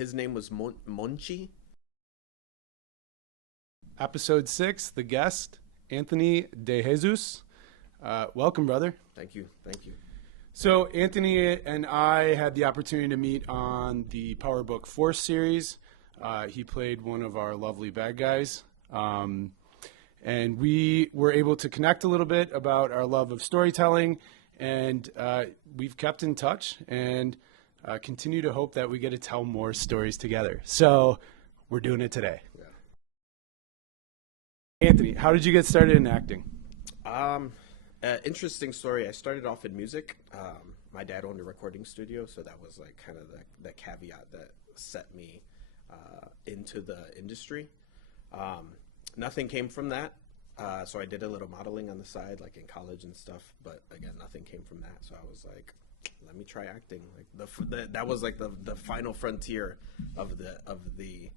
His name was Monchi. Episode 6, the guest, Anthony DeJesus. Welcome, brother. Thank you. Thank you. So Anthony and I had the opportunity to meet on the Power Book Force series. He played one of our lovely bad guys. And we were able to connect a little bit about our love of storytelling. And we've kept in touch and continue to hope that we get to tell more stories together. So we're doing it today. Yeah. Anthony, how did you get started in acting? Interesting story. I started off in music. My dad owned a recording studio, so that was like kind of the caveat that set me into the industry. Nothing came from that. So I did a little modeling on the side, like in college and stuff. But again, nothing came from that. So I was like, let me try acting. Like that was like the final frontier of the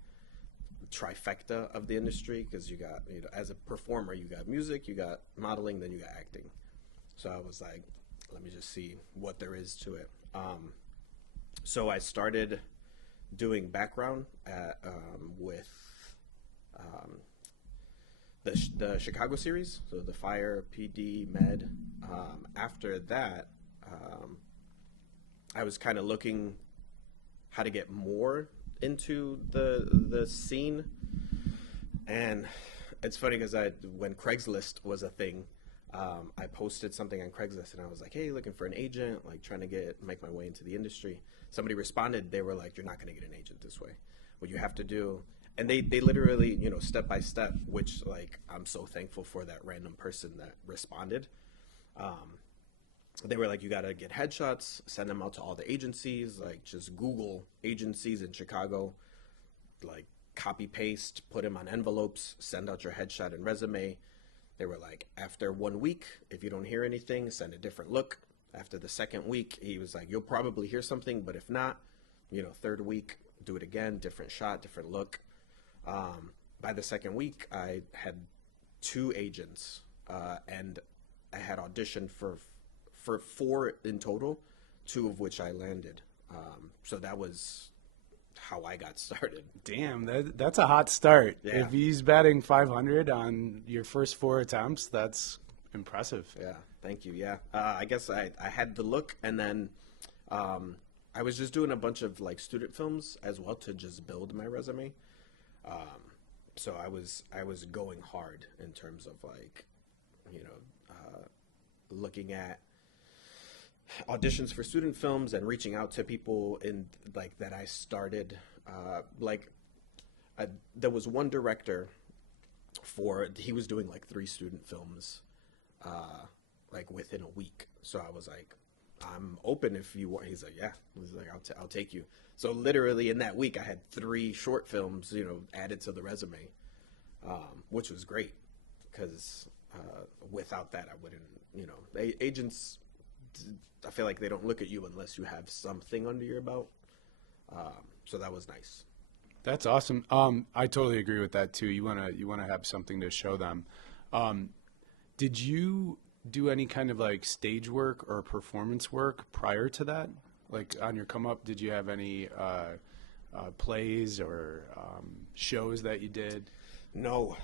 trifecta of the industry, because you got, as a performer, you got music, you got modeling, then you got acting. So I was like, let me just see what there is to it. So I started doing background with the Chicago series, so the Fire, PD, Med. After that, I was kind of looking how to get more into the scene. And it's funny because when Craigslist was a thing, I posted something on Craigslist and I was like, hey, looking for an agent, like trying to make my way into the industry. Somebody responded. They were like, you're not going to get an agent this way. What you have to do, and they literally, step by step, which, like, I'm so thankful for that random person that responded. They were like, you got to get headshots, send them out to all the agencies, like just Google agencies in Chicago, like copy paste, put them on envelopes, send out your headshot and resume. They were like, after 1 week, if you don't hear anything, send a different look. After the second week, he was like, you'll probably hear something, but if not, third week, do it again, different shot, different look. By the second week, I had 2 agents, and I had auditioned for 4 in total, 2 of which I landed. So that was how I got started. Damn, that's a hot start. Yeah. If he's batting 500 on your first 4 attempts, that's impressive. Yeah, thank you. Yeah, I guess I had the look, and then I was just doing a bunch of like student films as well to just build my resume. So I was going hard in terms of like, looking at auditions for student films and reaching out to people in like that I started. There was one director he was doing like 3 student films, like within a week. So I was like, I'm open if you want. He's like, yeah. He's like, I'll take you. So literally in that week, I had 3 short films, added to the resume, which was great because without that, I wouldn't. Agents, I feel like they don't look at you unless you have something under your belt. So that was nice. That's awesome. I totally agree with that too. You wanna have something to show them. Did you do any kind of like stage work or performance work prior to that? Like on your come up, did you have any plays or shows that you did? No.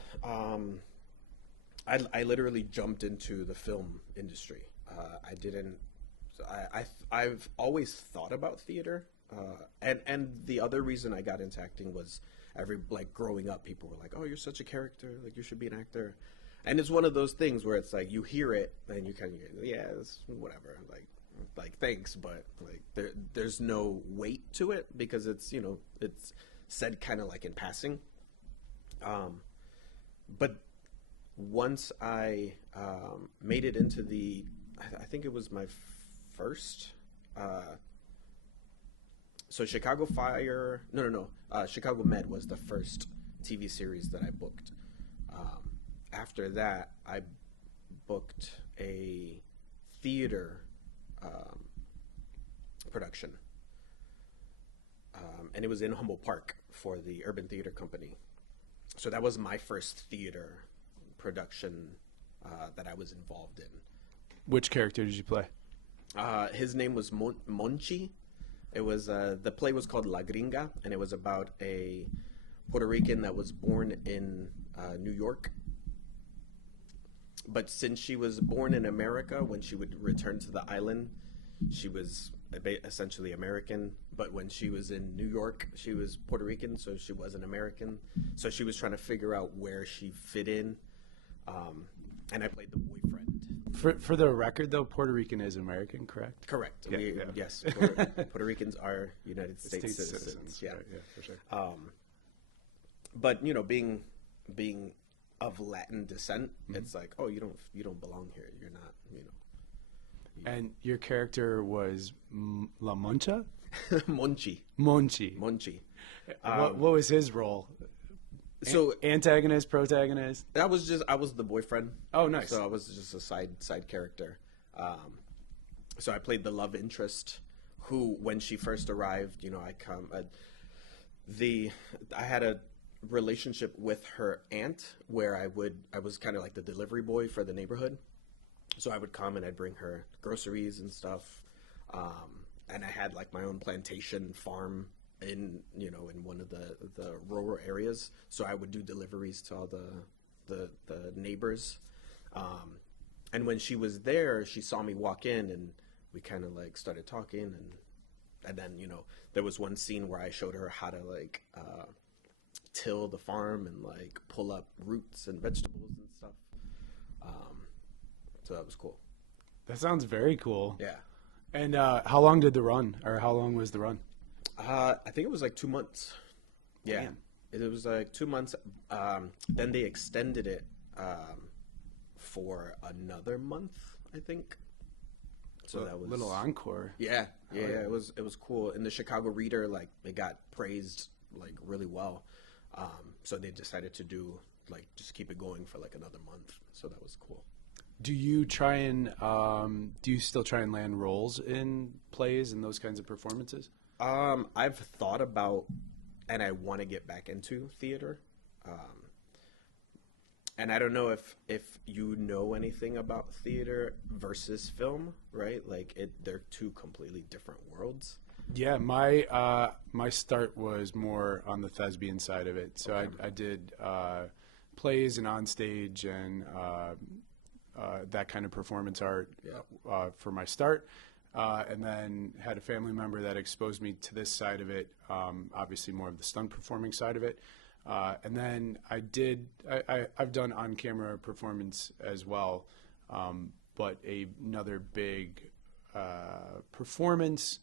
I literally jumped into the film industry. I didn't. I've always thought about theater, and the other reason I got into acting was growing up, people were like, "Oh, you're such a character. Like you should be an actor." And it's one of those things where it's like you hear it and you kind of it's whatever. Like thanks, but like there's no weight to it because it's it's said kind of like in passing. But once I made it into I think it was my first. So Chicago Fire, Chicago Med was the first TV series that I booked. After that, I booked a theater production, and it was in Humboldt Park for the Urban Theater Company. So that was my first theater production that I was involved in. Which character did you play? His name was Monchi. It was the play was called La Gringa, and it was about a Puerto Rican that was born in New York. But since she was born in America, when she would return to the island, she was essentially American. But when she was in New York, she was Puerto Rican, so she wasn't American. So she was trying to figure out where she fit in. And I played the boyfriend. For the record, though, Puerto Rican is American, correct? Correct. Yeah, Yes, Puerto Ricans are United States citizens. Yeah. Right, yeah, for sure. But being of Latin descent, it's like, oh, you don't belong here. You're not, And your character was La Moncha? Monchi. Monchi. What was his role? So Antagonist, protagonist? I was the boyfriend. Oh, nice. So I was just a side character. So I played the love interest, who, when she first arrived, I had a relationship with her aunt where I was kind of like the delivery boy for the neighborhood. So I would come and I'd bring her groceries and stuff. And I had like my own plantation farm in one of the rural areas. So I would do deliveries to all the neighbors. And when she was there, she saw me walk in and we kind of like started talking, and then, there was one scene where I showed her how to like, till the farm and like pull up roots and vegetables and stuff. So that was cool. That sounds very cool. Yeah. And how long did the run, or how long was the run? I think it was like 2 months. Yeah. Damn. It was like 2 months. Then they extended it for another month, I think. So that was a little encore. Yeah. It was cool. In the Chicago Reader, like, it got praised like really well. So they decided to do like just keep it going for like another month. So that was cool. Do you still try and land roles in plays and those kinds of performances? I've thought about, and I want to get back into theater. And I don't know if you know anything about theater versus film, right? Like they're two completely different worlds. Yeah, my start was more on the thespian side of it. So okay. I did plays and on stage and that kind of performance art for my start. And then had a family member that exposed me to this side of it, obviously more of the stunt performing side of it. And then I've done on-camera performance as well, but another big performance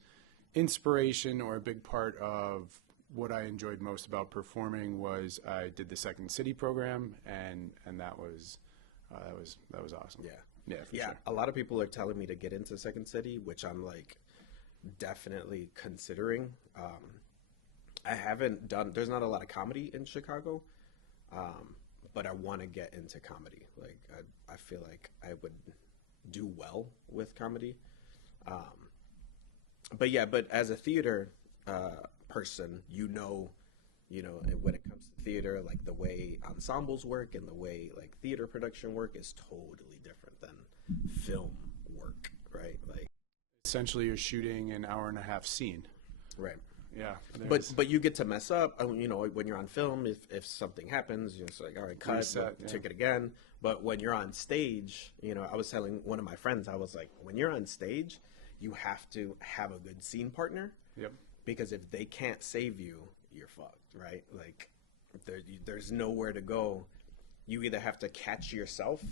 inspiration, or a big part of what I enjoyed most about performing, was I did the Second City program, and that was awesome. Yeah, for sure. A lot of people are telling me to get into Second City, which I'm like definitely considering. I haven't done. There's not a lot of comedy in Chicago, but I want to get into comedy. Like I feel like I would do well with comedy. But as a theater person, when it comes to theater, like the way ensembles work and the way like theater production work is totally different than film work, right? Like essentially you're shooting an hour-and-a-half scene. Right. Yeah. But you get to mess up, when you're on film, if something happens, it's like, all right, cut, reset, take it again. But when you're on stage, I was telling one of my friends, I was like, when you're on stage, you have to have a good scene partner. Yep. Because if they can't save you, you're fucked, right? Like, there's nowhere to go. You either have to catch yourself,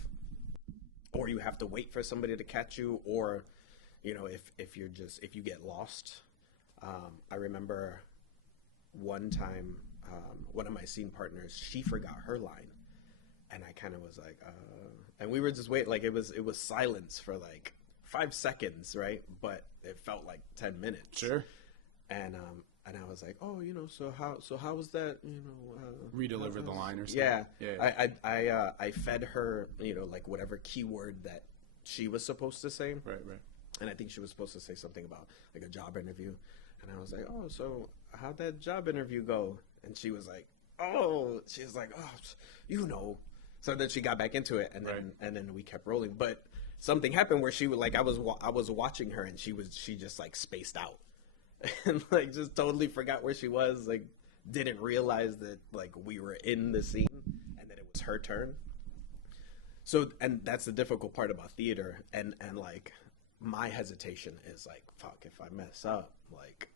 or you have to wait for somebody to catch you, or, if you get lost. I remember one time, one of my scene partners, she forgot her line, and I kind of was like, and we were just waiting, like it was silence for like 5 seconds, right? But it felt like 10 minutes. Sure. And I was like, oh, so how was that, redeliver the line or something. Yeah. I fed her, like whatever keyword that she was supposed to say. Right. And I think she was supposed to say something about like a job interview. And I was like, oh, so how'd that job interview go? And she was like, oh. So then she got back into it, and then we kept rolling. But something happened where she would, like, I was watching her, and she just like spaced out. and like just totally forgot where she was. Like didn't realize that like we were in the scene and that it was her turn. So, and that's the difficult part about theater, and like my hesitation is like, fuck, if I mess up, like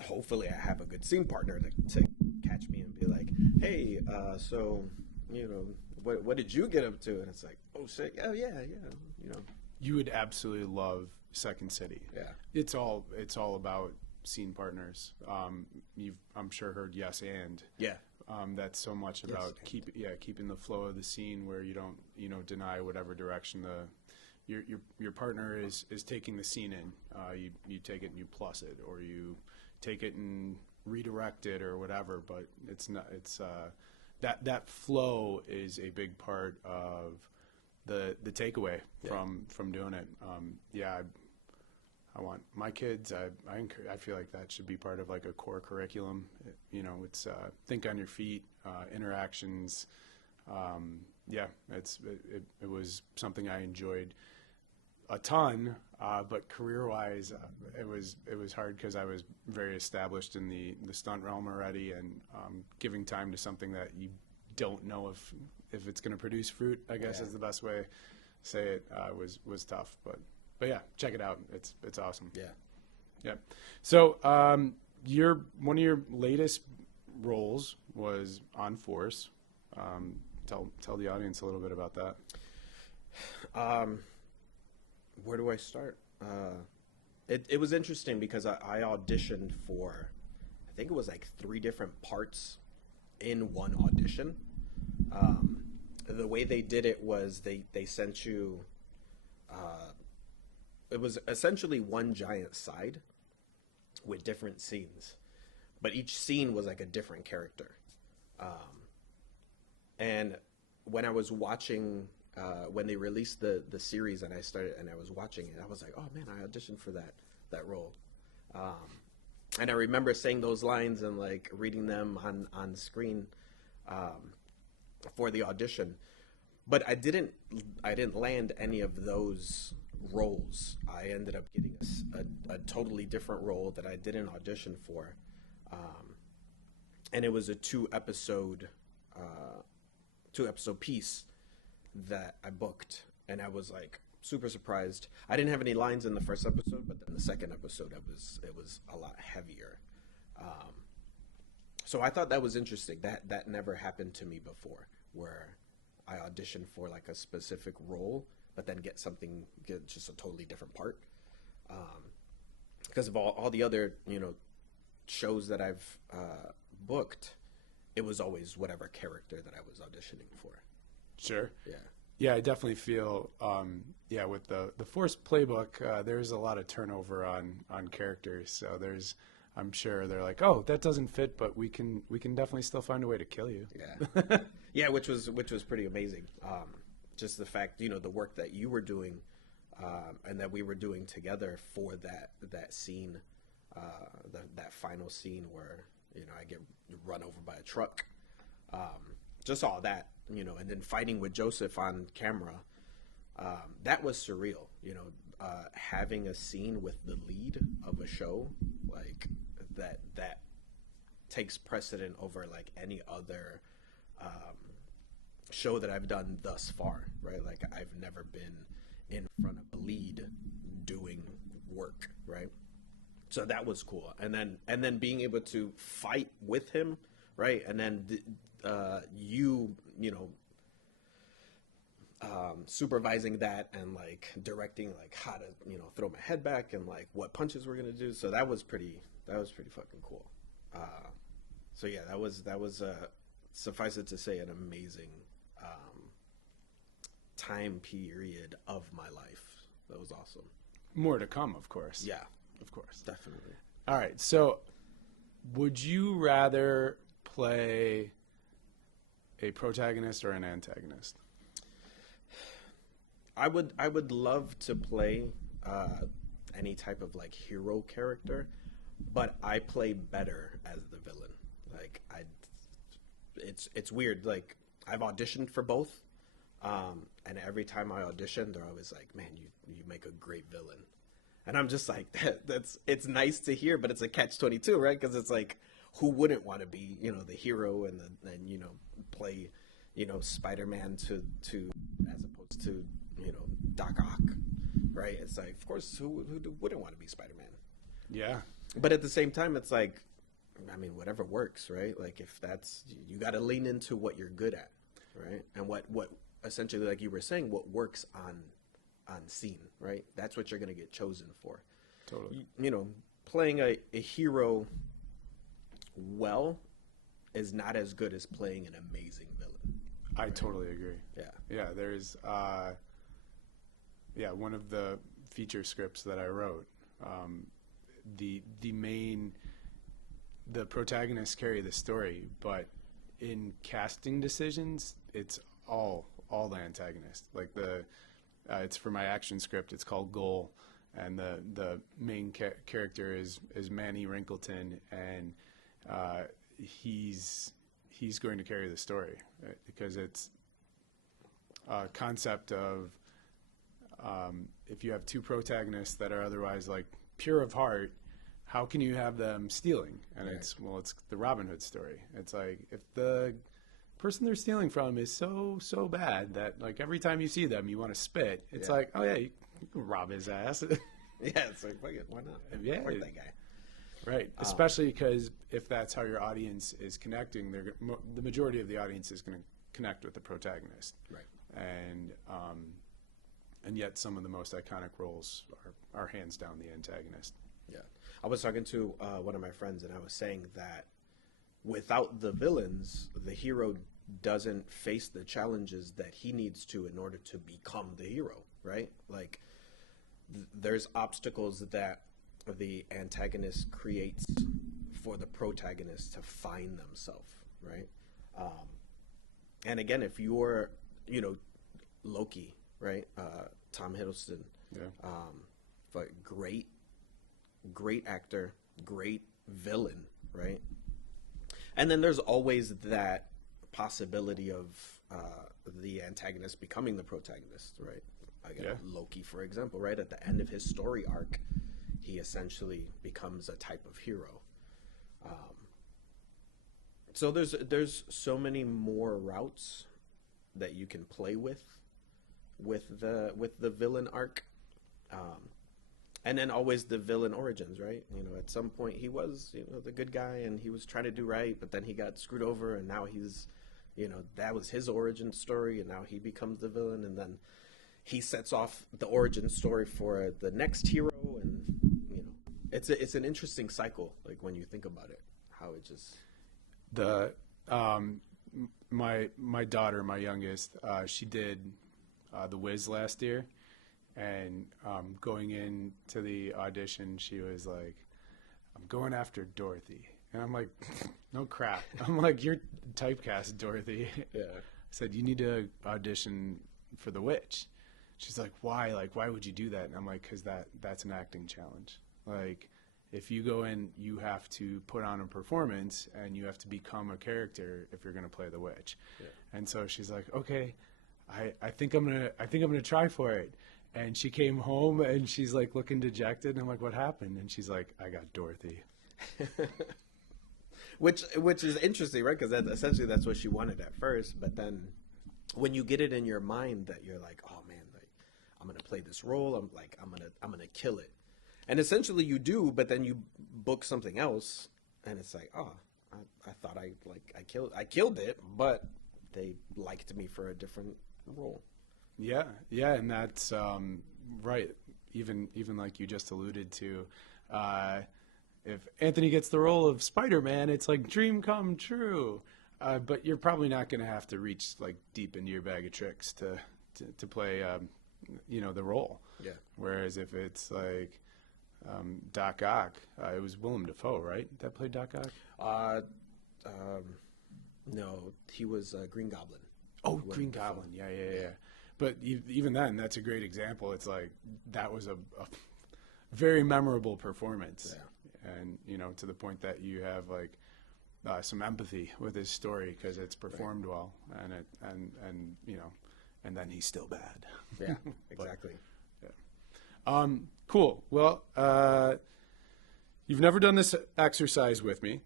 hopefully I have a good scene partner to catch me and be like, hey, so you know, what did you get up to? And it's like, oh shit, oh yeah, you know. You would absolutely love Second City. Yeah, it's all about scene partners. I'm sure heard yes and yeah. That's so much about keeping the flow of the scene where you don't deny whatever direction your partner is taking the scene in. You take it and you plus it, or you take it and redirect it or whatever. But that flow is a big part of the takeaway from doing it. I want my kids. I feel like that should be part of like a core curriculum. It's think on your feet, interactions. It was something I enjoyed a ton. But career-wise, it was hard because I was very established in the stunt realm already, and giving time to something that you don't know if it's going to produce fruit, I guess is the best way to say it. Was tough, but yeah, check it out. It's awesome. Yeah. So one of your latest roles was on Force. Tell the audience a little bit about that. Where do I start? It was interesting because I auditioned for, I think it was like 3 different parts in one audition. The way they did it was they sent you, it was essentially one giant side with different scenes, but each scene was like a different character. And when I was watching, when they released the series and I was watching it, I was like, oh man, I auditioned for that role. And I remember saying those lines and like reading them on screen for the audition, but I didn't land any of those roles. I ended up getting a totally different role that I didn't audition for, and it was a 2-episode piece that I booked, and I was like super surprised. I didn't have any lines in the first episode, but then the second episode it was a lot heavier. So I thought that was interesting. That never happened to me before, where I auditioned for like a specific role, but then get just a totally different part. Because of all the other shows that I've booked, it was always whatever character that I was auditioning for. Sure. Yeah. Yeah, I definitely feel, with the Force playbook, there's a lot of turnover on characters. So I'm sure they're like, oh, that doesn't fit, but we can definitely still find a way to kill you. Yeah. Yeah, which was pretty amazing. Just the fact, the work that you were doing, and that we were doing together for that scene, that final scene where, I get run over by a truck. Just all that, and then fighting with Joseph on camera, that was surreal. Having a scene with the lead of a show like that takes precedent over like any other show that I've done thus far, right? Like I've never been in front of a lead doing work, right? So that was cool, and then being able to fight with him, right? And then supervising that and like directing like how to throw my head back and like what punches we're gonna do. So that was pretty fucking cool. So yeah, that was suffice it to say an amazing time period of my life. That was awesome. More to come, of course. Yeah, of course, definitely. All right, so would you rather play a protagonist or an antagonist? I would love to play any type of like hero character, but I play better as the villain. Like it's weird. Like I've auditioned for both, and every time I audition, they're always like, "Man, you make a great villain," And I'm just like, it's nice to hear, but it's a catch-22, right? Because it's like, who wouldn't want to be, the hero and play, Spider-Man to as opposed to, Doc Ock, right? It's like, of course, who wouldn't want to be Spider-Man? Yeah. But at the same time, it's like, I mean, whatever works, right? Like, if that's, you got to lean into what you're good at, right? And what essentially, like you were saying, what works on scene, right? That's what you're going to get chosen for. Totally. Playing a hero well is not as good as playing an amazing villain. I totally agree. Yeah. Yeah, there's one of the feature scripts that I wrote, the protagonists carry the story, but in casting decisions, it's all the antagonist. Like it's for my action script. It's called Goal, and the main character is Manny Wrinkleton, and he's going to carry the story, right? Because it's a concept of if you have two protagonists that are otherwise like pure of heart, how can you have them stealing? And Right. it's the Robin Hood story. It's like if the person they're stealing from is so bad that like every time you see them you want to spit. It's Yeah. like, oh yeah, you can rob his ass. Yeah, it's like, fuck it, why not? Yeah. Fuck that guy. Right, especially because if that's how your audience is connecting, the majority of the audience is going to connect with the protagonist. Right. And yet some of the most iconic roles are hands down the antagonist. Yeah. I was talking to one of my friends, and I was saying that without the villains, the hero doesn't face the challenges that he needs to in order to become the hero, right? Like, there's obstacles that the antagonist creates for the protagonist to find themselves, right? And again, if you're, Loki, right? Tom Hiddleston, Yeah. but great actor, great villain, right? And then there's always that possibility of the antagonist becoming the protagonist, right? Again, Yeah. Loki, for example, right? At the end of his story arc, he essentially becomes a type of hero. So there's so many more routes that you can play with the villain arc, and then always the villain origins, right? At some point he was the good guy and he was trying to do right, but then he got screwed over, and now he's that was his origin story, and now he becomes the villain, and then he sets off the origin story for the next hero, and it's an interesting cycle, like when you think about it, how it just my daughter, my youngest, she did The Wiz last year, and going into the audition, she was like, "I'm going after Dorothy," and I'm like, "No crap!" I'm like, "You're typecast, Dorothy." Yeah. I said, "You need to audition for the witch." She's like, "Why? Like, why would you do that?" And I'm like, "Because that's an acting challenge. Like, if you go in, you have to put on a performance and you have to become a character if you're going to play the witch." Yeah. And so she's like, "Okay, I think I'm gonna try for it." And she came home and she's like looking dejected, and I'm like, "What happened?" And she's like, "I got Dorothy." which is interesting, right? Because essentially that's what she wanted at first, but then when you get it in your mind that you're like, "Oh man, like I'm gonna play this role, I'm gonna kill it," and essentially you do, but then you book something else, and it's like, "Oh, I thought I killed it, but they liked me for a different role." Yeah, and that's right. Even like you just alluded to, if Anthony gets the role of Spider-Man, it's like dream come true. But you're probably not going to have to reach like deep into your bag of tricks to play, the role. Yeah. Whereas if it's like Doc Ock, it was Willem Dafoe, right? That played Doc Ock. No, he was Green Goblin. Oh, Willem Green Dafoe. Goblin. Yeah. But even then, that's a great example. It's like that was a very memorable performance. Yeah. And, to the point that you have like some empathy with his story because it's performed well, and then he's still bad. Yeah, exactly. Cool. Cool. Well, you've never done this exercise with me.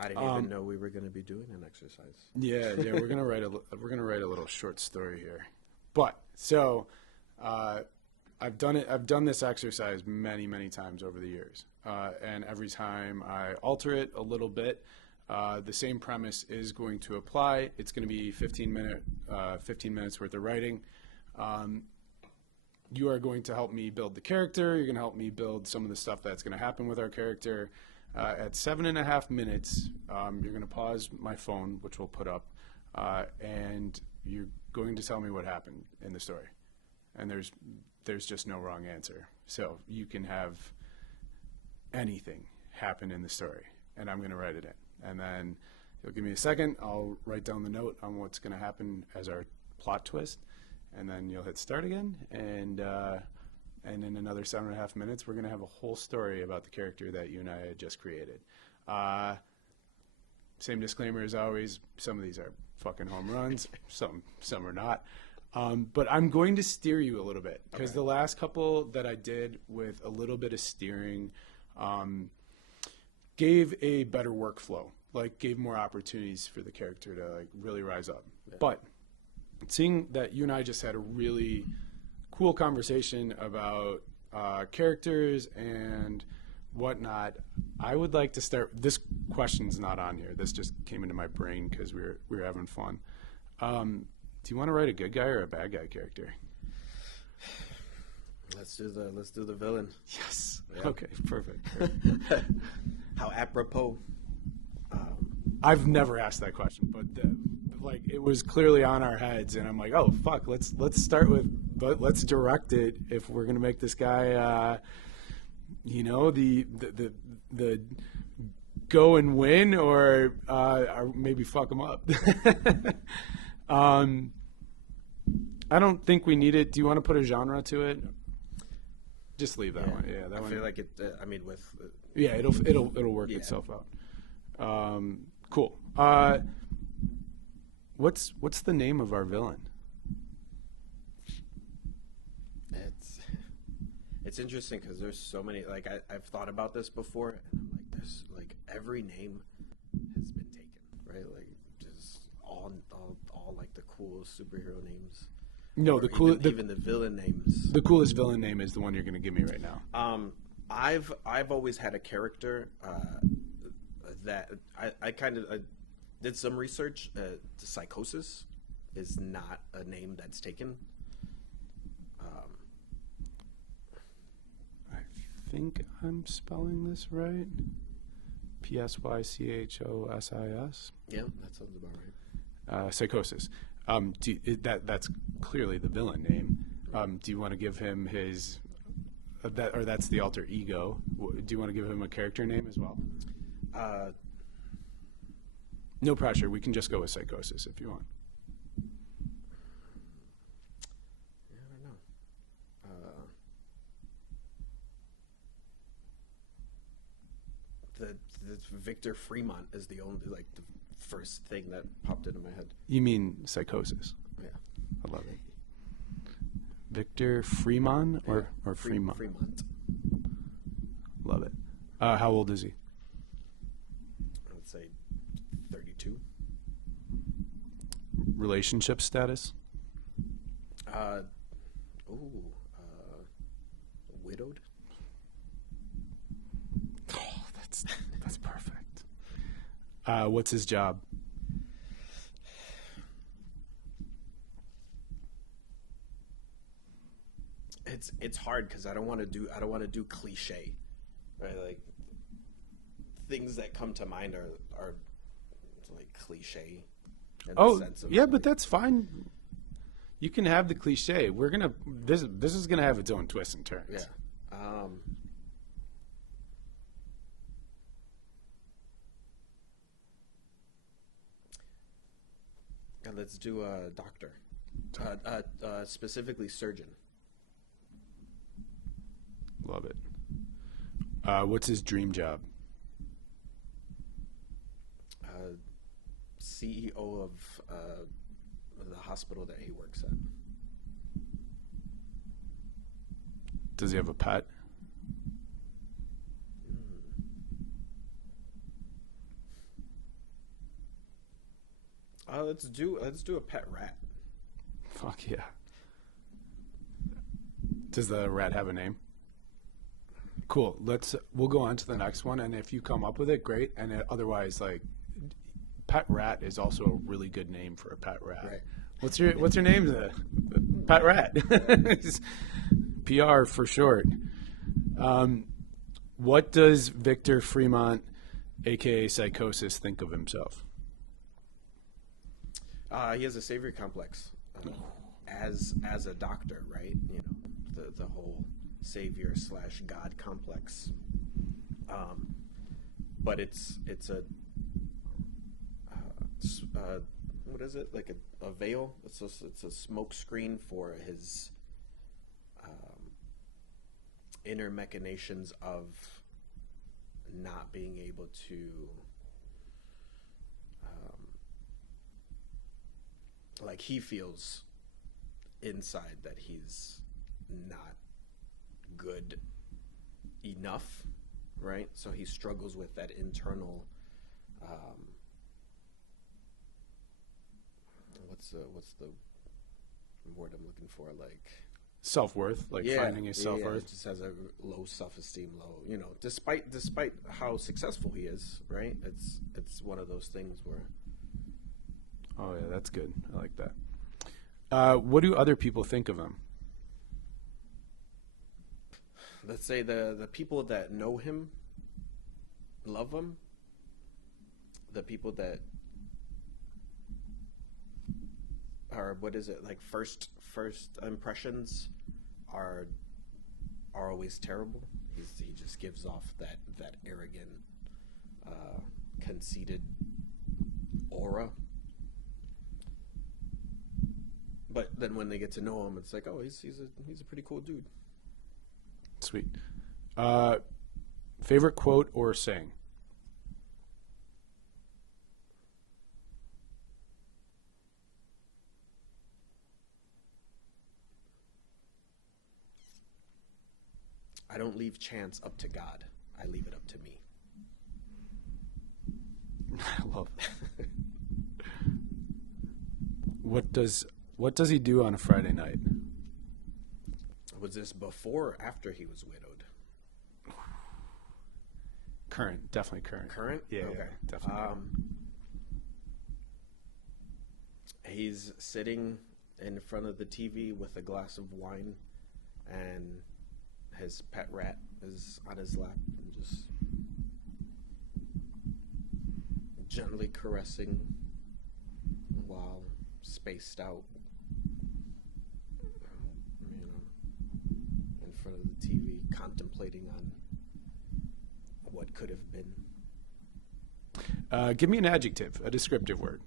I didn't even know we were going to be doing an exercise. Yeah, we're gonna write a little short story here. But so, I've done this exercise many times over the years, and every time I alter it a little bit, the same premise is going to apply. It's going to be 15 minutes worth of writing. You are going to help me build the character. You're going to help me build some of the stuff that's going to happen with our character. At 7.5 minutes, you're going to pause my phone, which we'll put up, and you're going to tell me what happened in the story. And there's just no wrong answer. So you can have anything happen in the story, and I'm going to write it in. And then you'll give me a second. I'll write down the note on what's going to happen as our plot twist, and then you'll hit start again. And in another 7.5 minutes, we're going to have a whole story about the character that you and I had just created. Same disclaimer as always. Some of these are fucking home runs. Some are not. But I'm going to steer you a little bit, because the last couple that I did with a little bit of steering gave a better workflow, like gave more opportunities for the character to like really rise up. Yeah. But seeing that you and I just had a really cool conversation about characters and whatnot, I would like to start. This question's not on here. This just came into my brain because we were having fun. Do you want to write a good guy or a bad guy character? Let's do the villain. Yes. Yep. Okay. Perfect. How apropos. I've never asked that question, but like it was clearly on our heads, and I'm like, oh fuck, let's start with, but let's direct it if we're gonna make this guy, the go and win, or maybe fuck him up. I don't think we need it. Do you want to put a genre to it? Just leave that one. Yeah, that one. I feel like it. With. Yeah, it'll work itself out. Cool. What's the name of our villain? It's interesting because there's so many. Like I've thought about this before, and I'm like, there's like every name has been taken, right? Like just all like the cool superhero names. No, even the villain names. The coolest villain name is the one you're going to give me right now. I've always had a character that I kind of did some research. Psychosis is not a name that's taken. I think I'm spelling this right. Psychosis. Yeah, that sounds about right. Psychosis. That's clearly the villain name. Do you want to give him his that's the alter ego? Do you want to give him a character name as well? No pressure. We can just go with Psychosis if you want. Yeah, I don't know. The Victor Fremont is the only the first thing that popped into my head. You mean Psychosis? Yeah, I love it. Victor Fremont or Fremont? Fremont. Love it. How old is he? I'd say 32. Relationship status? Widowed. Oh, that's perfect. What's his job? It's hard because I don't want to do cliche, right? Like things that come to mind are like cliche. In the sense of, yeah, but that's fine. You can have the cliche. This is gonna have its own twists and turns. Yeah. Let's do a doctor. Specifically surgeon. Love it. What's his dream job? CEO of the hospital that he works at. Does he have a pet? Let's do a pet rat. Fuck yeah. Does the rat have a name? Cool. We'll go on to the next one, and if you come up with it, great. And otherwise, like, pet rat is also a really good name for a pet rat. Right. What's your name? Pet rat. PR for short. What does Victor Fremont, aka Psychosis, think of himself? He has a savior complex as a doctor, right? You know, the whole savior / God complex. But it's a what is it, like a veil? It's a smoke screen for his inner machinations of not being able to like he feels inside that he's not good enough, right? So he struggles with that internal what's the word I'm looking for, like Self-worth, like finding his self-worth. Yeah, just has a low self-esteem, low, despite how successful he is, right? It's one of those things where. Oh yeah, that's good. I like that. What do other people think of him? Let's say the people that know him love him. The people that are, what is it, like first impressions are always terrible. He just gives off that arrogant, conceited aura. But then when they get to know him, it's like, oh, he's a pretty cool dude. Sweet. Favorite quote or saying? I don't leave chance up to God. I leave it up to me. I love that. What does he do on a Friday night? Was this before or after he was widowed? Current, definitely current. Current? Yeah, okay. Yeah, definitely. He's sitting in front of the TV with a glass of wine, and his pet rat is on his lap and just gently caressing while spaced out, in front of the TV, contemplating on what could have been. Give me an adjective, a descriptive word.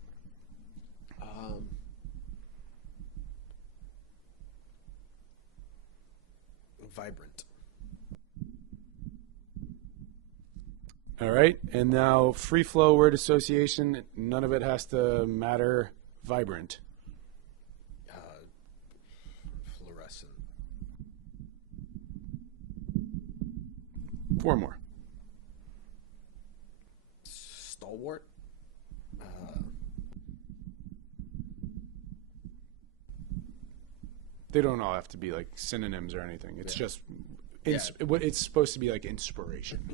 Vibrant. All right, and now free flow word association. None of it has to matter. Vibrant. Fluorescent. 4 more. Stalwart. They don't all have to be like synonyms or anything. It's just what it's supposed to be, like inspiration.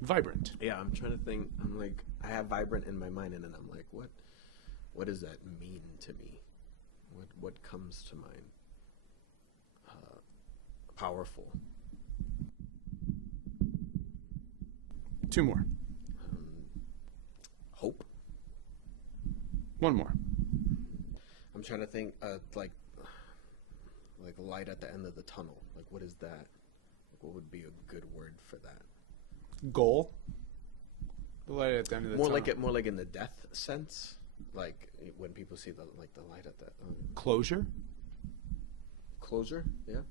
Vibrant. Yeah, I'm trying to think. I'm like, I have vibrant in my mind, and then I'm like, what does that mean to me? What comes to mind? Powerful. 2 more. Hope. 1 more. I'm trying to think, like light at the end of the tunnel. Like, what is that? What would be a good word for that? Goal. The light at the end of the tunnel. More like in the death sense. Like when people see the light at the Closure. Closure. Yeah.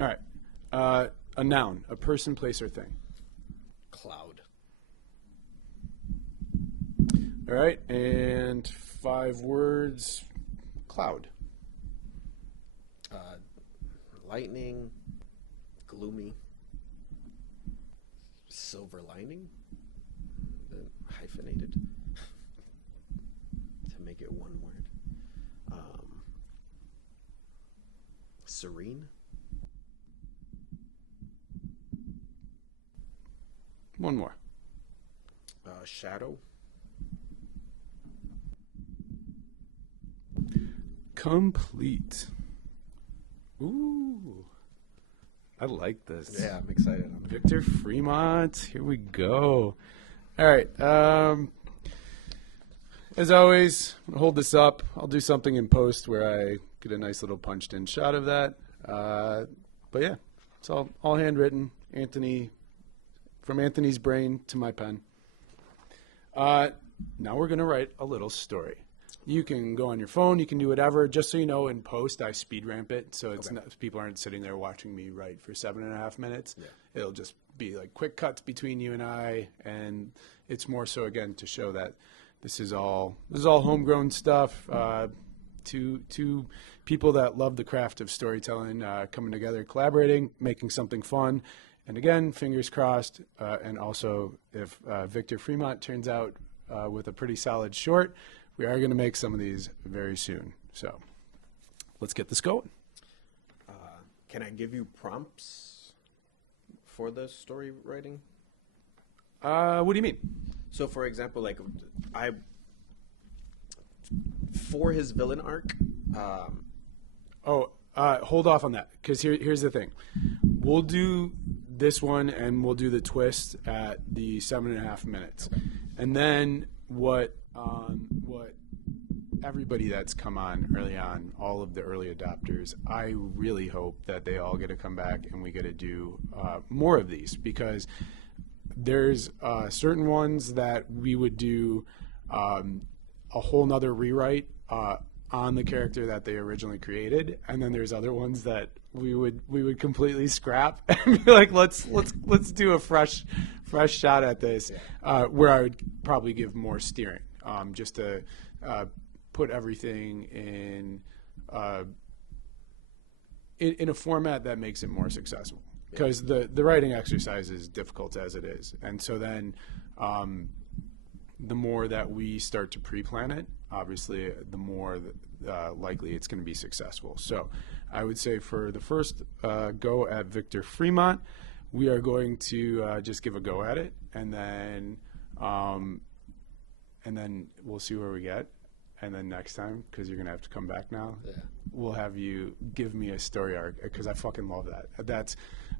All right. A noun, a person, place, or thing. Cloud. All right, and 5 words. Cloud. Lightning, gloomy, silver lining, hyphenated to make it one word. Serene. One more. Shadow. Complete. Ooh. I like this. Yeah, I'm excited. Victor Fremont. Here we go. All right. As always, I'll hold this up. I'll do something in post where I get a nice little punched in shot of that. But yeah, it's all handwritten. Anthony, from Anthony's brain to my pen. Now we're going to write a little story. You can go on your phone. You can do whatever. Just so you know, in post, I speed ramp it. So it's not, people aren't sitting there watching me write for 7.5 minutes. Yeah. It'll just be like quick cuts between you and I. And it's more so, again, to show that this is all homegrown stuff. Two people that love the craft of storytelling coming together, collaborating, making something fun. And again, fingers crossed. And also, if Victor Fremont turns out with a pretty solid short, we are going to make some of these very soon. So let's get this going. Can I give you prompts for the story writing? What do you mean? So, for example, like for his villain arc. Hold off on that, because here's the thing. We'll do this one and we'll do the twist at the 7.5 minutes, and then what everybody that's come on early on, all of the early adopters, I really hope that they all get to come back and we get to do more of these, because there's certain ones that we would do a whole nother rewrite on the character that they originally created, and then there's other ones that we would completely scrap and be like, let's do a fresh shot at this, where I would probably give more steering, just to put everything in a format that makes it more successful, because the writing exercise is difficult as it is, and so then the more that we start to pre-plan it, obviously the more likely it's going to be successful. So I would say for the first go at Victor Fremont, we are going to just give a go at it, and then we'll see where we get. And then next time, because you're going to have to come back now, we'll have you give me a story arc, because I fucking love that. That's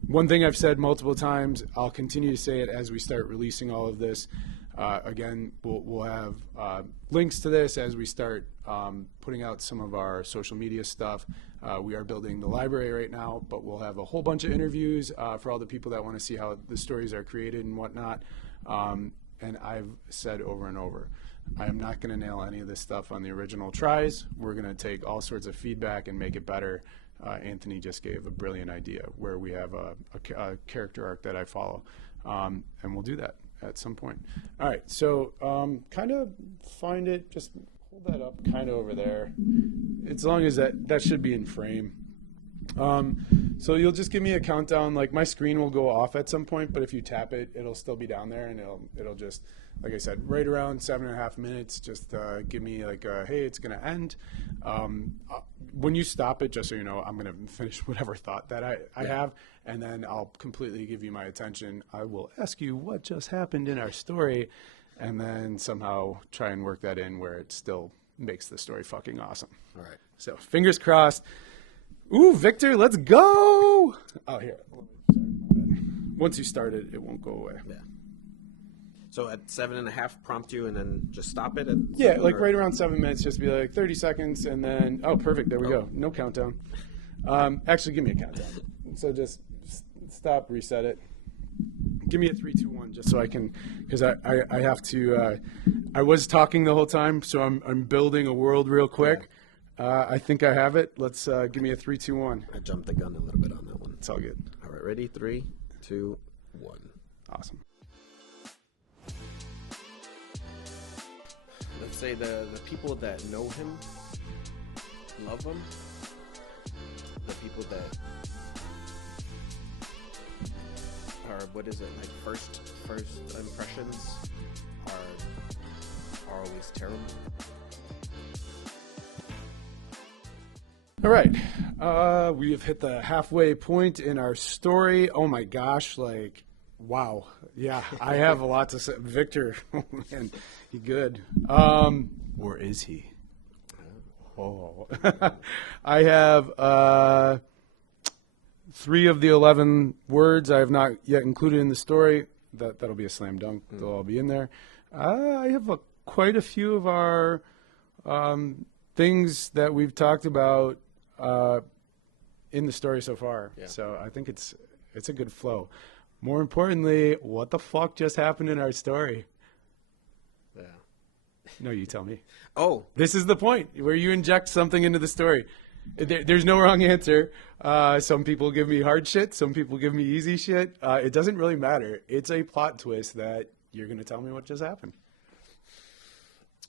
one thing I've said multiple times. I'll continue to say it as we start releasing all of this. Again, we'll have links to this as we start putting out some of our social media stuff. We are building the library right now, but we'll have a whole bunch of interviews for all the people that want to see how the stories are created and whatnot. And I've said over and over, I am not going to nail any of this stuff on the original tries. We're going to take all sorts of feedback and make it better. Anthony just gave a brilliant idea where we have a character arc that I follow, and we'll do that at some point. All right, so kind of find it, just hold that up kind of over there. As long as that should be in frame. So you'll just give me a countdown. Like, my screen will go off at some point, but if you tap it, it'll still be down there, and it'll just, like I said, right around 7.5 minutes. Just give me like, hey, it's gonna end. When you stop it, just so you know, I'm gonna finish whatever thought that I have, and then I'll completely give you my attention. I will ask you what just happened in our story, and then somehow try and work that in where it still makes the story fucking awesome. All right. So fingers crossed. Ooh, Victor, let's go! Oh, here. Once you start it, it won't go away. Yeah. So at 7.5, prompt you and then just stop it? Like right around 7 minutes, just be like 30 seconds, and then, oh, perfect, there we go. No countdown. Actually, give me a countdown. So just stop, reset it. Give me a 3, 2, 1, just so I can, because I have to, I was talking the whole time, so I'm building a world real quick. Yeah. I think I have it. Let's give me a 3, 2, 1. I jumped the gun a little bit on that one. It's all good. All right, ready? 3, 2, 1. Awesome. let's say the people that know him love him. The people that are, what is it, like first impressions are always terrible. All right, we have hit the halfway point in our story. Oh my gosh, like, wow. Yeah, I have a lot to say. Victor, oh man, he good. Or is he? Oh. I have 3 of the 11 words I have not yet included in the story. That'll be a slam dunk. They'll all be in there. I have quite a few of our things that we've talked about in the story so far. Yeah. So I think it's a good flow. More importantly, what the fuck just happened in our story? Yeah. No, you tell me. Oh. This is the point where you inject something into the story. There's no wrong answer. Some people give me hard shit. Some people give me easy shit. It doesn't really matter. It's a plot twist that you're going to tell me what just happened.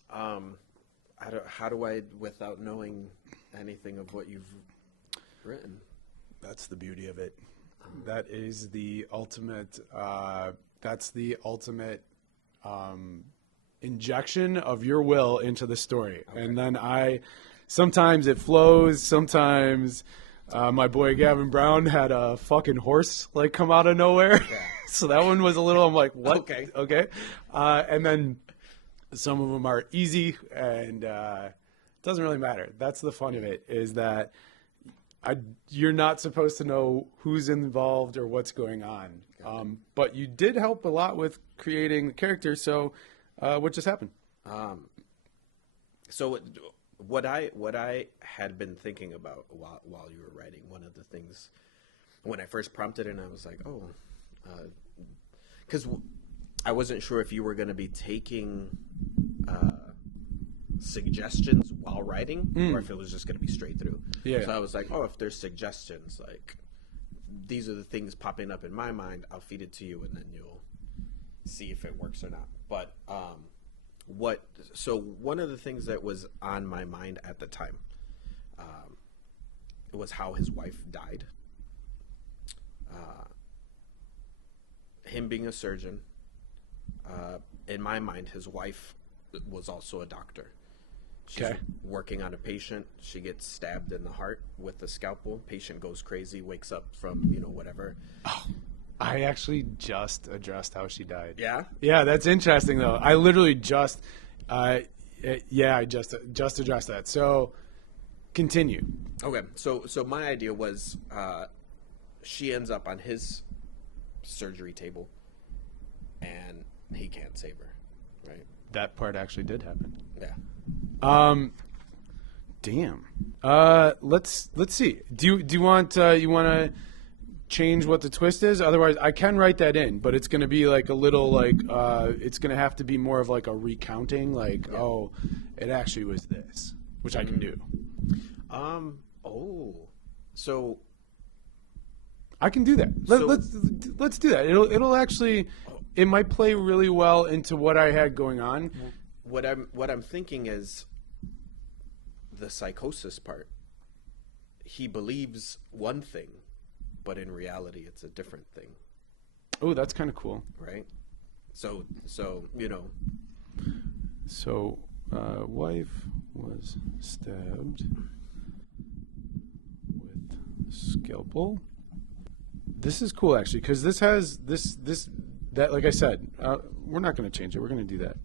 How do I, without knowing anything of what you've written? That's the beauty of it. That is the ultimate. That's the ultimate injection of your will into the story, okay. And then sometimes it flows. Sometimes my boy Gavin Brown had a fucking horse like come out of nowhere, yeah. So that one was a little. I'm like, what? Okay. And then some of them are easy, and it doesn't really matter. That's the fun of it. Is that you're not supposed to know who's involved or what's going on. But you did help a lot with creating the character. So what just happened? So what I had been thinking about while you were writing, one of the things when I first prompted it, and I was like, because I wasn't sure if you were going to be taking suggestions while writing, or if it was just going to be straight through. Yeah. So I was like, if there's suggestions, like these are the things popping up in my mind, I'll feed it to you, and then you'll see if it works or not. But so one of the things that was on my mind at the time was how his wife died. Him being a surgeon, in my mind, his wife was also a doctor. She's working on a patient. She gets stabbed in the heart with a scalpel. Patient goes crazy, wakes up from, whatever. Oh, I actually just addressed how she died. Yeah? Yeah, that's interesting, though. I literally just, I just addressed that. So, continue. Okay, so my idea was she ends up on his surgery table, and he can't save her, right? That part actually did happen. Yeah. Damn. Let's see. Do you want you want to change what the twist is? Otherwise, I can write that in, but it's going to be like a little like it's going to have to be more of like a recounting, like it actually was this, which I can do. So I can do that. Let's do that. It'll actually. It might play really well into what I had going on. What I'm thinking is the psychosis part. He believes one thing, but in reality, it's a different thing. Oh, that's kind of cool, right? So So, wife was stabbed with scalpel. This is cool, actually, because this has that, like I said, we're not going to change it. We're going to do that.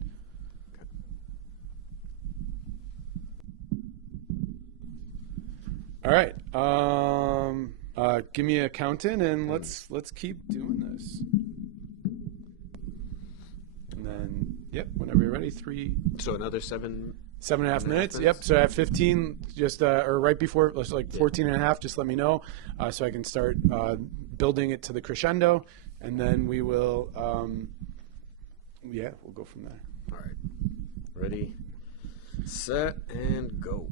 All right. Give me a count in, and let's keep doing this. And then, whenever you're ready, 3. So another 7.5 minutes. Yep. So at 15, just or right before, like 14 and a half, just let me know, so I can start building it to the crescendo, and then we will. We'll go from there. All right. Ready, set, and go.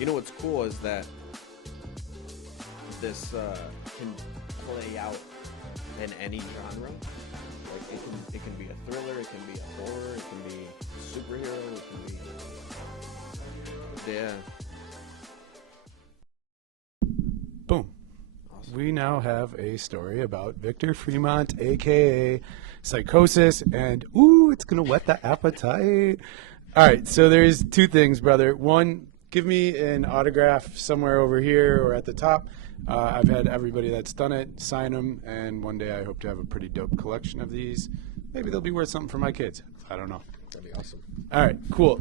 What's cool is that this can play out in any genre. Like it can be a thriller, it can be a horror, it can be superhero, it can be Boom. Awesome. We now have a story about Victor Fremont, aka Psychosis, and ooh, it's gonna whet the appetite. All right, so there's two things, brother. One, give me an autograph somewhere over here or at the top. I've had everybody that's done it sign them, and one day I hope to have a pretty dope collection of these. Maybe they'll be worth something for my kids. I don't know. That'd be awesome. All right, cool.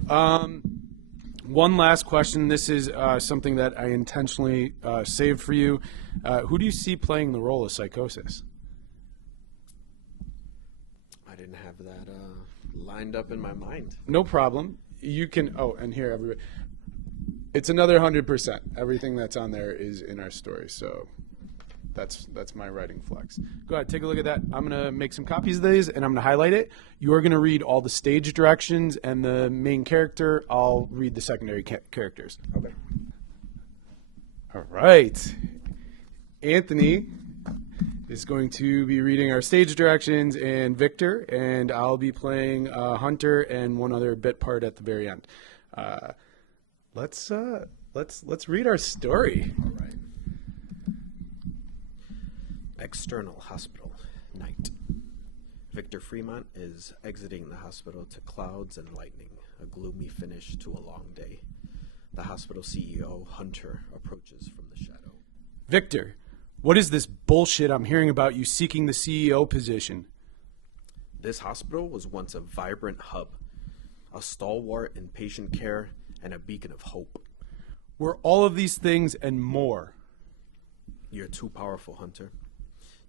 One last question. This is something that I intentionally saved for you. Who do you see playing the role of Psychosis? I didn't have that lined up in my mind. No problem. You can. Oh, and here, everybody. It's another 100%. Everything that's on there is in our story. So that's my writing flex. Go ahead, take a look at that. I'm gonna make some copies of these, and I'm gonna highlight it. You are gonna read all the stage directions and the main character. I'll read the secondary characters. Okay. All right. Anthony is going to be reading our stage directions and Victor, and I'll be playing Hunter and one other bit part at the very end. Let's read our story. All right. External hospital, night. Victor Fremont is exiting the hospital to clouds and lightning, a gloomy finish to a long day. The hospital CEO, Hunter, approaches from the shadow. Victor, what is this bullshit I'm hearing about you seeking the CEO position? This hospital was once a vibrant hub, a stalwart in patient care, and a beacon of hope. We're all of these things and more. You're too powerful, Hunter.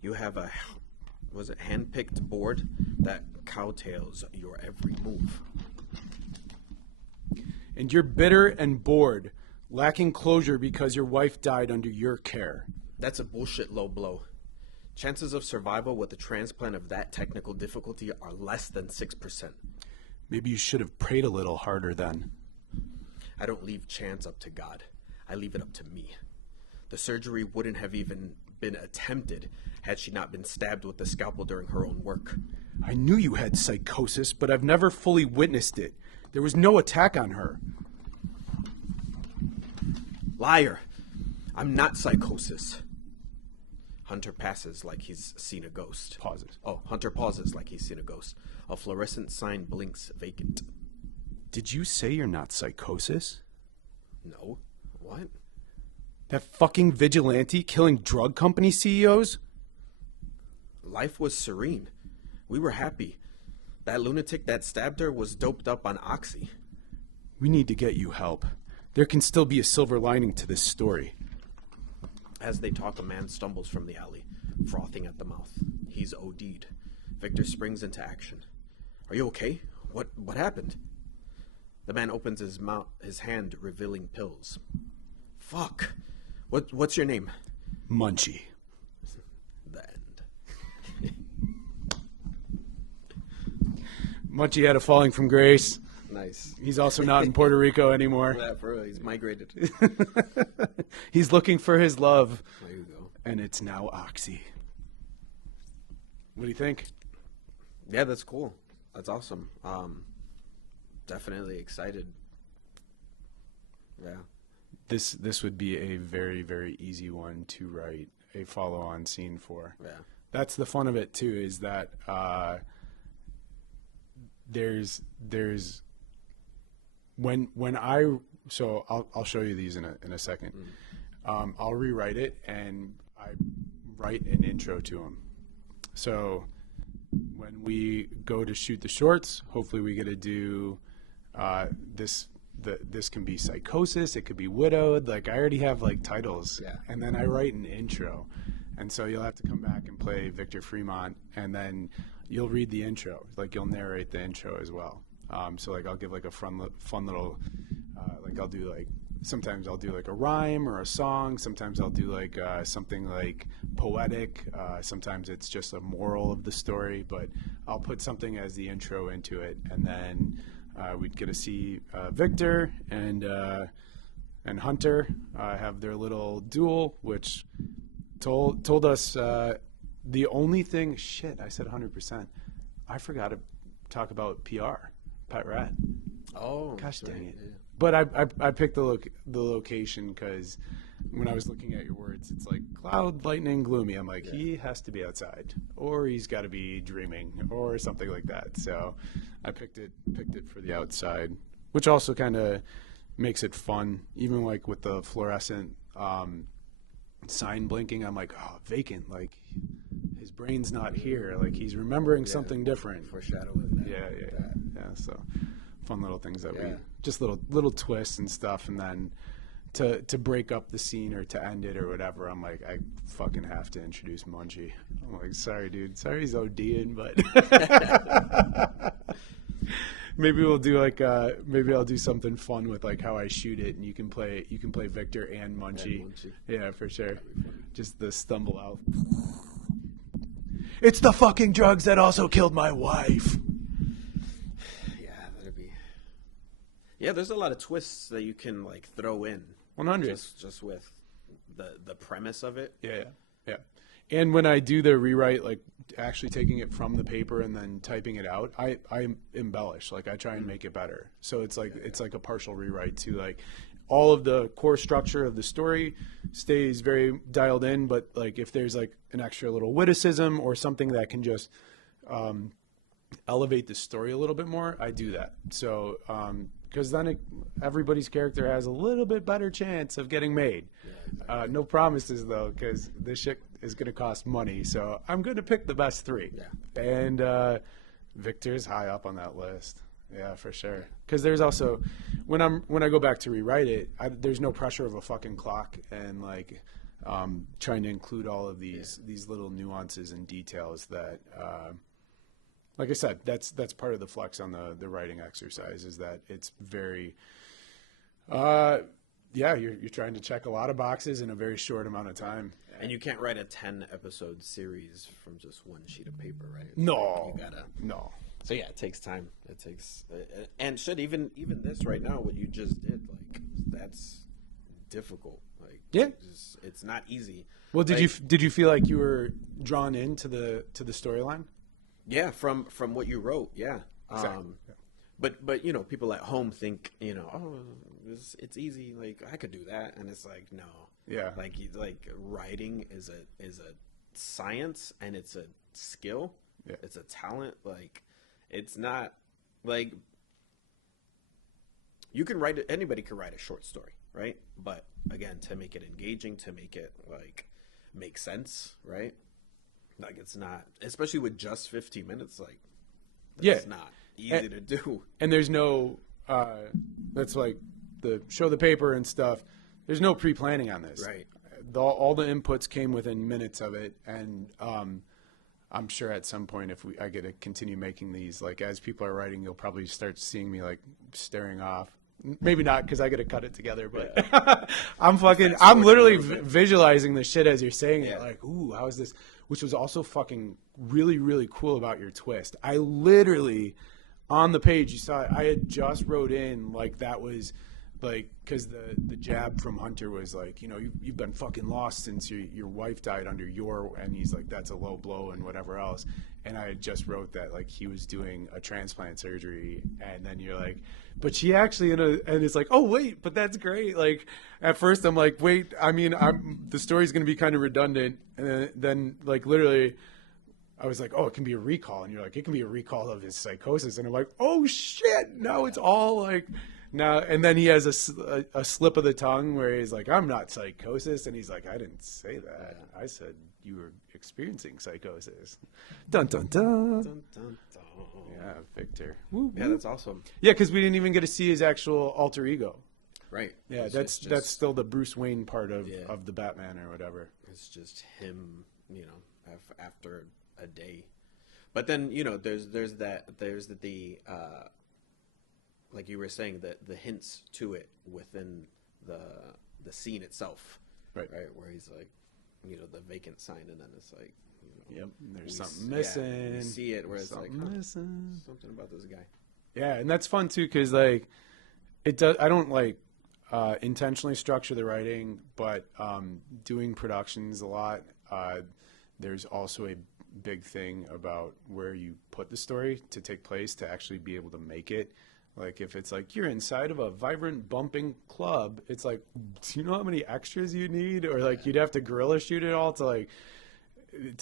You have a, hand-picked board that cowtails your every move. And you're bitter and bored, lacking closure because your wife died under your care. That's a bullshit low blow. Chances of survival with a transplant of that technical difficulty are less than 6%. Maybe you should have prayed a little harder then. I don't leave chance up to God. I leave it up to me. The surgery wouldn't have even been attempted had she not been stabbed with the scalpel during her own work. I knew you had psychosis, but I've never fully witnessed it. There was no attack on her. Liar! I'm not Psychosis. Hunter passes like he's seen a ghost. Pauses. Oh, Hunter pauses like he's seen a ghost. A fluorescent sign blinks vacant. Did you say you're not Psychosis? No. What? That fucking vigilante killing drug company CEOs? Life was serene. We were happy. That lunatic that stabbed her was doped up on oxy. We need to get you help. There can still be a silver lining to this story. As they talk, a man stumbles from the alley, frothing at the mouth. He's OD'd. Victor springs into action. Are you okay? What happened? The man opens his mouth, his hand revealing pills. Fuck. What's your name? Munchie. The end. Munchie had a falling from grace. Nice. He's also not in Puerto Rico anymore. Yeah, for real, he's migrated. He's looking for his love. There you go. And it's now Oxy. What do you think? Yeah, that's cool. That's awesome. Definitely excited. Yeah. This would be a very, very easy one to write a follow-on scene for. Yeah. That's the fun of it too, is that there's when I'll show you these in a second. I'll rewrite it and I write an intro to them. So when we go to shoot the shorts, hopefully we get to do this can be Psychosis, it could be Widowed. Like, I already have like titles. Yeah. And then I write an intro. And so you'll have to come back and play Victor Fremont, and then you'll read the intro. Like, you'll narrate the intro as well. So like I'll give like a fun little like I'll do like sometimes I'll do like a rhyme or a song. Sometimes I'll do like something like poetic. Sometimes it's just a moral of the story. But I'll put something as the intro into it, and then we'd get to see Victor and Hunter have their little duel, which told us the only thing. Shit, I said 100%. I forgot to talk about PR, Pet Rat. Oh, gosh dang right, it! yeah. But I picked the location because when I was looking at your words, it's like cloud, lightning, gloomy. I'm like, he has to be outside, or he's got to be dreaming, or something like that. So I picked it for the outside, which also kind of makes it fun. Even like with the fluorescent sign blinking, I'm like, oh, vacant. Like his brain's not here. Like he's remembering something different. Foreshadowing that. Yeah. So fun little things that we just little twists and stuff, and then to break up the scene or to end it or whatever, I'm like, I fucking have to introduce Munchie. I'm like, sorry, dude. Sorry he's ODing, but maybe we'll do like maybe I'll do something fun with like how I shoot it, and you can play Victor and Munchie. Yeah, for sure. Just the stumble out. It's the fucking drugs that also killed my wife. Yeah, there's a lot of twists that you can like throw in. 100. Just with the premise of it. Yeah. And when I do the rewrite, like actually taking it from the paper and then typing it out, I embellish. Like I try and make it better. So it's like it's like a partial rewrite too. Like all of the core structure of the story stays very dialed in, but like if there's like an extra little witticism or something that can just elevate the story a little bit more, I do that. So because then everybody's character has a little bit better chance of getting made. No promises though, because this shit is going to cost money. So I'm going to pick the best 3. Yeah. And Victor's high up on that list. Yeah, for sure. Because there's also when I go back to rewrite it, there's no pressure of a fucking clock and like trying to include all of these little nuances and details that. Like I said, that's part of the flex on the writing exercise is that it's very, you're trying to check a lot of boxes in a very short amount of time. And you can't write a 10-episode series from just one sheet of paper, right? No, you gotta. No. So yeah, it takes time. It takes, and shit, even this right now, what you just did, like that's difficult. Like it's not easy. Well, did you feel like you were drawn into the storyline? Yeah, from what you wrote, yeah. Exactly. But you know, people at home think, you know, oh, it's easy. Like I could do that, and it's like no. Yeah. Like writing is a science and it's a skill. Yeah. It's a talent. Like it's not like you can write it. Anybody can write a short story, right? But again, to make it engaging, to make it like make sense, right? Like it's not, especially with just 15 minutes. Like, it's not easy to do. And there's no, that's like the show the paper and stuff. There's no pre-planning on this. Right. All the inputs came within minutes of it, and I'm sure at some point if I get to continue making these, like as people are writing, you'll probably start seeing me like staring off. Maybe not because I got to cut it together, but I'm literally visualizing the shit as you're saying it. Like, ooh, how is this? Which was also fucking really, really cool about your twist. I literally, on the page, you saw it, I had just wrote in, like, that was, like, because the jab from Hunter was like, you know, you've been fucking lost since your wife died under and he's like, that's a low blow and whatever else. And I had just wrote that, like, he was doing a transplant surgery. And then you're like, but she actually, and it's like, oh, wait, but that's great. Like, at first I'm like, wait, I mean, the story's going to be kind of redundant. And then, like, literally, I was like, oh, it can be a recall. And you're like, it can be a recall of his psychosis. And I'm like, oh, shit. No, it's all like, now. And then he has a slip of the tongue where he's like, I'm not psychosis. And he's like, I didn't say that. I said you were experiencing psychosis. Dun, dun, dun. Dun, dun, dun. Yeah, Victor. Woo, yeah, that's awesome. Yeah, because we didn't even get to see his actual alter ego. Right. Yeah, that's still the Bruce Wayne part of the Batman or whatever. It's just him, you know, after a day. But then, you know, there's the like you were saying, the hints to it within the scene itself. Right. Where he's like, you know, the vacant sign, and then it's like, you know, yep, there's something missing. Yeah, you see it where it's like, missing. Something about this guy. Yeah, and that's fun too, because like it does. I don't like intentionally structure the writing, but doing productions a lot. There's also a big thing about where you put the story to take place to actually be able to make it. Like if it's like you're inside of a vibrant bumping club, it's like, do you know how many extras you need? Or like you'd have to guerrilla shoot it all to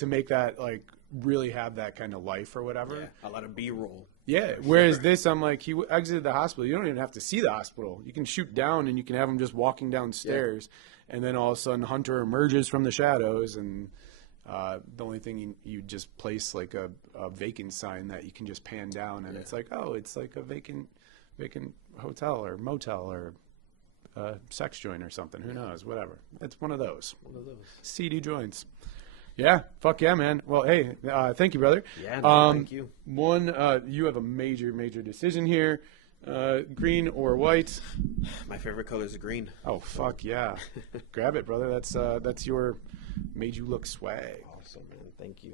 make that like really have that kind of life or whatever. Yeah, a lot of B-roll. Yeah. Whereas this, I'm like, he exited the hospital. You don't even have to see the hospital. You can shoot down and you can have him just walking downstairs. Yeah. And then all of a sudden Hunter emerges from the shadows, and the only thing you just place like a vacant sign that you can just pan down, and it's like, oh, it's like a vacant hotel or motel or sex joint or something. Who knows? Whatever. It's one of those. Seedy joints. Yeah. Fuck yeah, man. Well, hey, thank you, brother. Yeah, no, thank you. You have a major decision here. Green or white? My favorite color is green. Oh, fuck yeah. Grab it, brother. That's your made you look swag. Awesome, man. Thank you.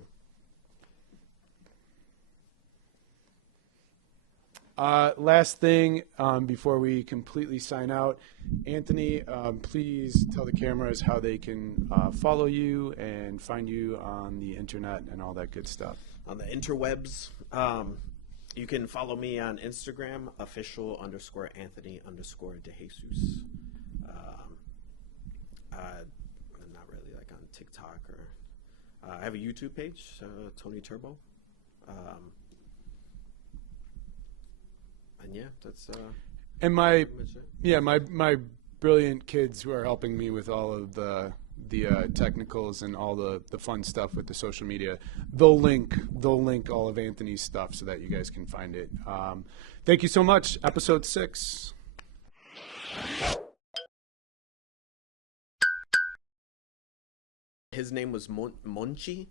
Last thing before we completely sign out, Anthony, please tell the cameras how they can follow you and find you on the internet and all that good stuff. On the interwebs, you can follow me on Instagram, official_Anthony_DeJesus. I'm not really like on TikTok or I have a YouTube page, Tony Turbo. And yeah, that's and my brilliant kids who are helping me with all of the technicals and all the fun stuff with the social media. They'll link all of Anthony's stuff so that you guys can find it. Thank you so much. Episode 6. His name was Monchi.